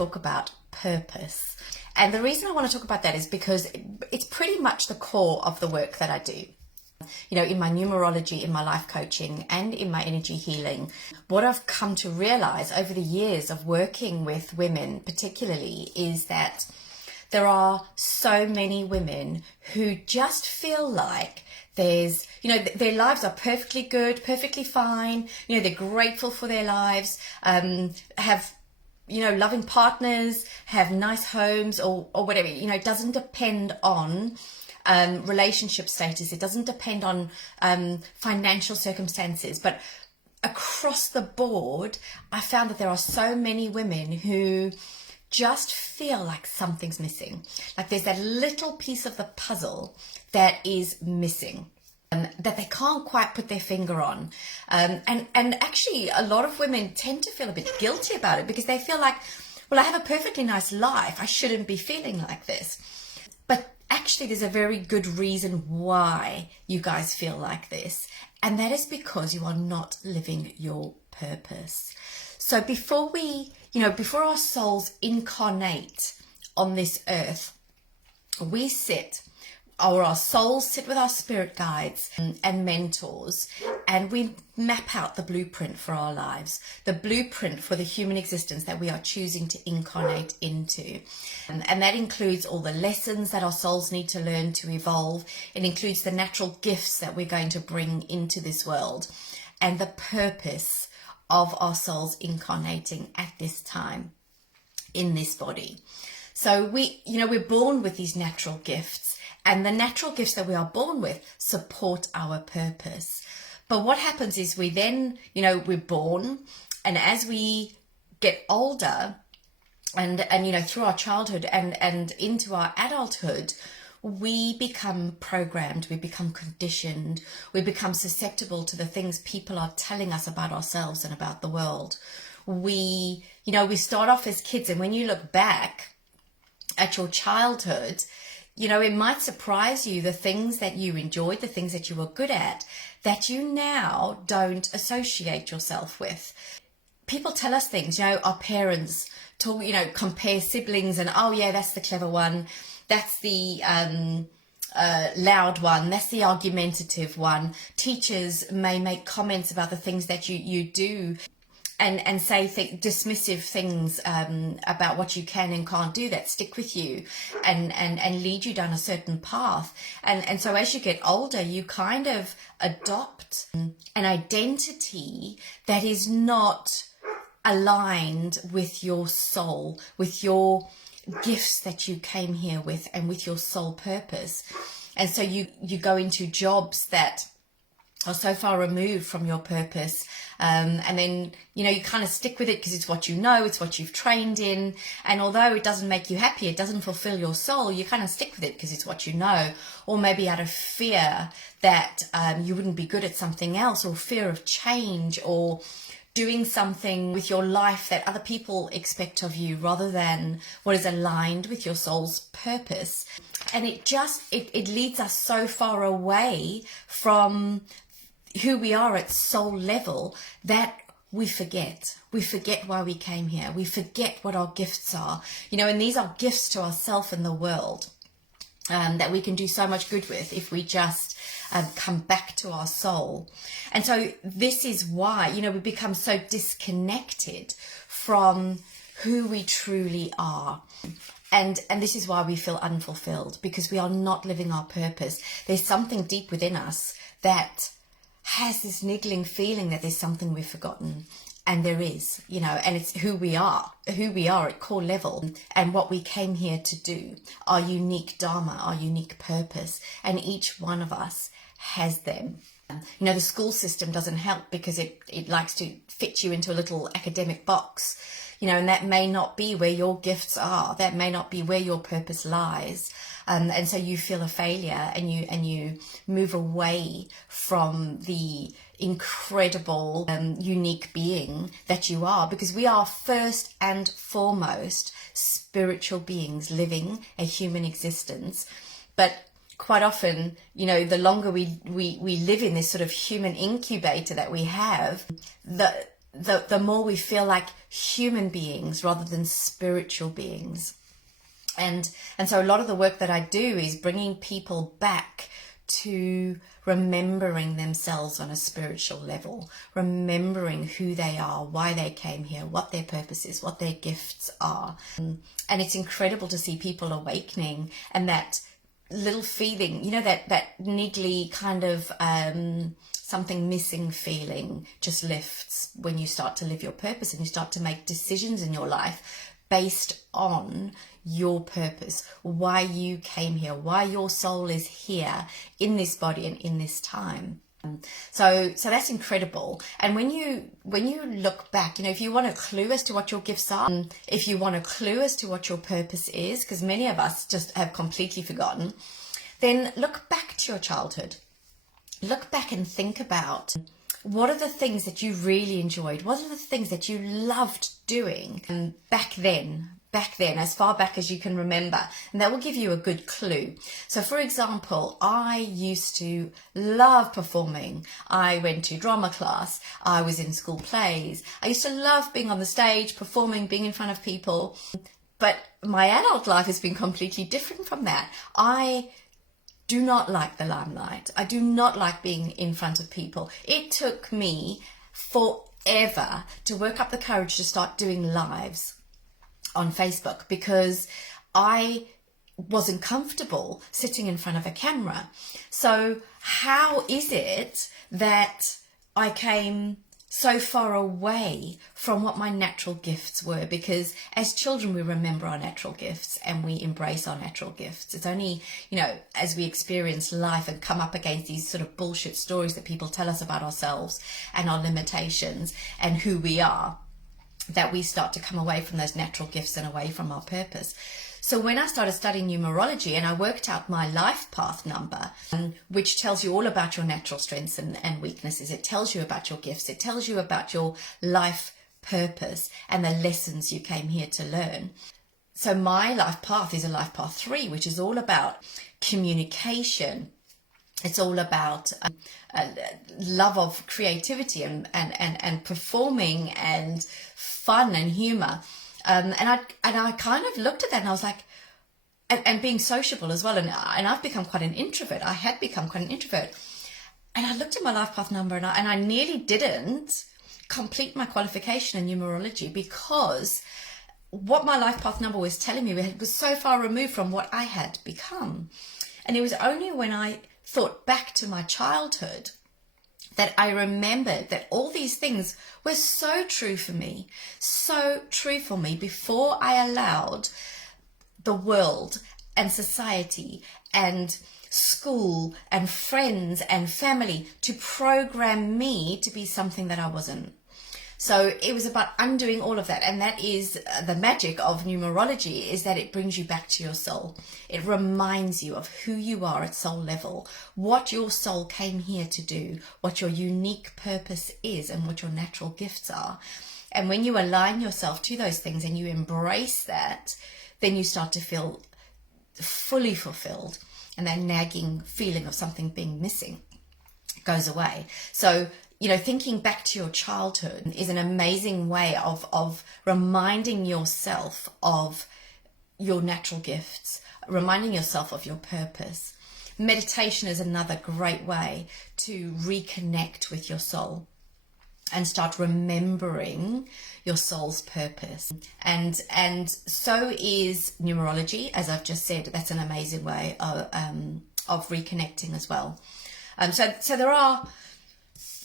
talk about purpose. And the reason I want to talk about that is because it's pretty much the core of the work that I do. You know, in my numerology, in my life coaching, and in my energy healing, what I've come to realize over the years of working with women particularly is that there are so many women who just feel like there's, you know, their lives are perfectly good, perfectly fine, you know, they're grateful for their lives, have, you know, loving partners, have nice homes or whatever. You know, it doesn't depend on relationship status. It doesn't depend on financial circumstances. But across the board, I found that there are so many women who just feel like something's missing. Like there's that little piece of the puzzle that is missing. That they can't quite put their finger on. And actually, a lot of women tend to feel a bit guilty about it because they feel like, well, I have a perfectly nice life. I shouldn't be feeling like this. But actually, there's a very good reason why you guys feel like this. And that is because you are not living your purpose. So before our souls incarnate on this earth, our souls sit with our spirit guides and mentors, and we map out the blueprint for our lives, the blueprint for the human existence that we are choosing to incarnate into. And that includes all the lessons that our souls need to learn to evolve. It includes the natural gifts that we're going to bring into this world and the purpose of our souls incarnating at this time in this body. So we're born with these natural gifts. And the natural gifts that we are born with support our purpose. But what happens is we then, we're born, and as we get older and through our childhood and into our adulthood, we become programmed, we become conditioned, we become susceptible to the things people are telling us about ourselves and about the world. We start off as kids, and when you look back at your childhood, it might surprise you the things that you enjoyed, the things that you were good at, that you now don't associate yourself with. People tell us things, our parents talk, compare siblings and, oh yeah, that's the clever one. That's the loud one. That's the argumentative one. Teachers may make comments about the things that you do and say dismissive things about what you can and can't do that stick with you and lead you down a certain path. And so as you get older, you kind of adopt an identity that is not aligned with your soul, with your gifts that you came here with and with your soul purpose. And so you go into jobs that are so far removed from your purpose, and then you kind of stick with it because it's what you know, it's what you've trained in, and although it doesn't make you happy, it doesn't fulfill your soul, you kind of stick with it because it's what you know, or maybe out of fear that you wouldn't be good at something else, or fear of change, or doing something with your life that other people expect of you rather than what is aligned with your soul's purpose. And it leads us so far away from who we are at soul level that we forget why we came here. We forget what our gifts are, and these are gifts to ourselves and the world that we can do so much good with if we just come back to our soul. And so this is why, we become so disconnected from who we truly are. And this is why we feel unfulfilled, because we are not living our purpose. There's something deep within us that has this niggling feeling that there's something we've forgotten. And there is, and it's who we are at core level and what we came here to do, our unique dharma, our unique purpose. And each one of us has them. The school system doesn't help because it likes to fit you into a little academic box, and that may not be where your gifts are. That may not be where your purpose lies. And so you feel a failure and you move away from the incredible, unique being that you are, because we are first and foremost spiritual beings living a human existence. But quite often, the longer we live in this sort of human incubator that we have, the more we feel like human beings rather than spiritual beings. And so a lot of the work that I do is bringing people back to remembering themselves on a spiritual level, remembering who they are, why they came here, what their purpose is, what their gifts are. And it's incredible to see people awakening, and that little feeling, you know, that niggly kind of something missing feeling just lifts when you start to live your purpose and you start to make decisions in your life based on your purpose, why you came here, why your soul is here in this body and in this time. So that's incredible. And when you look back, you know, if you want a clue as to what your gifts are, if you want a clue as to what your purpose is, because many of us just have completely forgotten, then look back to your childhood. Look back and think about, what are the things that you really enjoyed? What are the things that you loved doing back then, as far back as you can remember? And that will give you a good clue. So for example, I used to love performing. I went to drama class. I was in school plays. I used to love being on the stage, performing, being in front of people. But my adult life has been completely different from that. I do not like the limelight. I do not like being in front of people. It took me forever to work up the courage to start doing lives on Facebook, because I wasn't comfortable sitting in front of a camera. So how is it that I came so far away from what my natural gifts were? Because as children, we remember our natural gifts and we embrace our natural gifts. It's only, you know, as we experience life and come up against these sort of bullshit stories that people tell us about ourselves and our limitations and who we are, that we start to come away from those natural gifts and away from our purpose. So when I started studying numerology and I worked out my life path number, which tells you all about your natural strengths and weaknesses, it tells you about your gifts, it tells you about your life purpose and the lessons you came here to learn. So my life path is a life path 3, which is all about communication. It's all about love of creativity and performing and fun and humor. And I kind of looked at that and I was like, and being sociable as well. And I've become quite an introvert. I had become quite an introvert. And I looked at my life path number and I nearly didn't complete my qualification in numerology, because what my life path number was telling me was so far removed from what I had become. And it was only when I thought back to my childhood that I remembered that all these things were so true for me, before I allowed the world and society and school and friends and family to program me to be something that I wasn't. So it was about undoing all of that. And that is the magic of numerology, is that it brings you back to your soul. It reminds you of who you are at soul level, what your soul came here to do, what your unique purpose is, and what your natural gifts are. And when you align yourself to those things and you embrace that, then you start to feel fully fulfilled. And that nagging feeling of something being missing goes away. So, you know, thinking back to your childhood is an amazing way of reminding yourself of your natural gifts, reminding yourself of your purpose. Meditation is another great way to reconnect with your soul and start remembering your soul's purpose. And so is numerology, as I've just said. That's an amazing way of reconnecting as well. So there are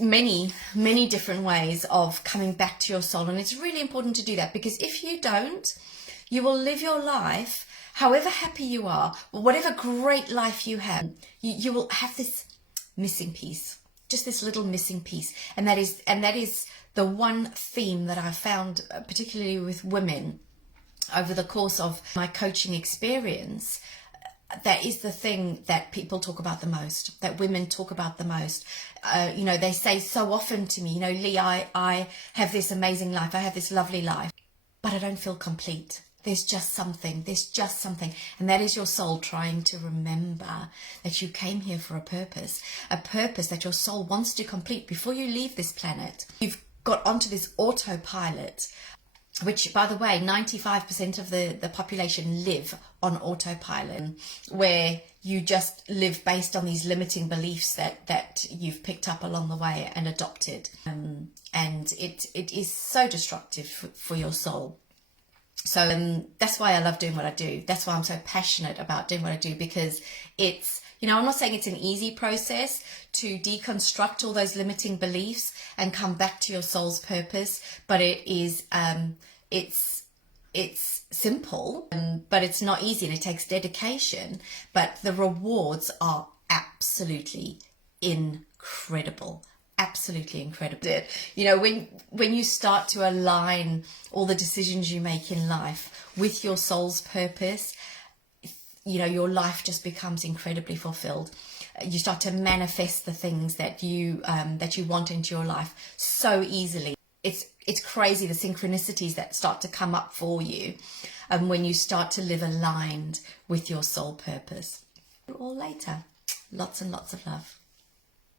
many different ways of coming back to your soul, and it's really important to do that, because if you don't, you will live your life however happy you are, or whatever great life you have, you will have this missing piece, just this little missing piece. And that is the one theme that I found, particularly with women over the course of my coaching experience. That is the thing that people talk about the most, that women talk about the most. You know, they say so often to me, you know, Lee, I have this amazing life. I have this lovely life, but I don't feel complete. There's just something. And that is your soul trying to remember that you came here for a purpose that your soul wants to complete before you leave this planet. You've got onto this autopilot, which, by the way, 95% of the population live on autopilot, where you just live based on these limiting beliefs that you've picked up along the way and adopted. And it is so destructive for your soul. So that's why I love doing what I do. That's why I'm so passionate about doing what I do, because it's, you know, I'm not saying it's an easy process to deconstruct all those limiting beliefs and come back to your soul's purpose, but it is, it's simple, but it's not easy, and it takes dedication, but the rewards are absolutely incredible. Absolutely incredible. You know, when you start to align all the decisions you make in life with your soul's purpose, you know, your life just becomes incredibly fulfilled. You start to manifest the things that you want into your life so easily. It's crazy, the synchronicities that start to come up for you, and when you start to live aligned with your soul purpose. All later. Lots and lots of love.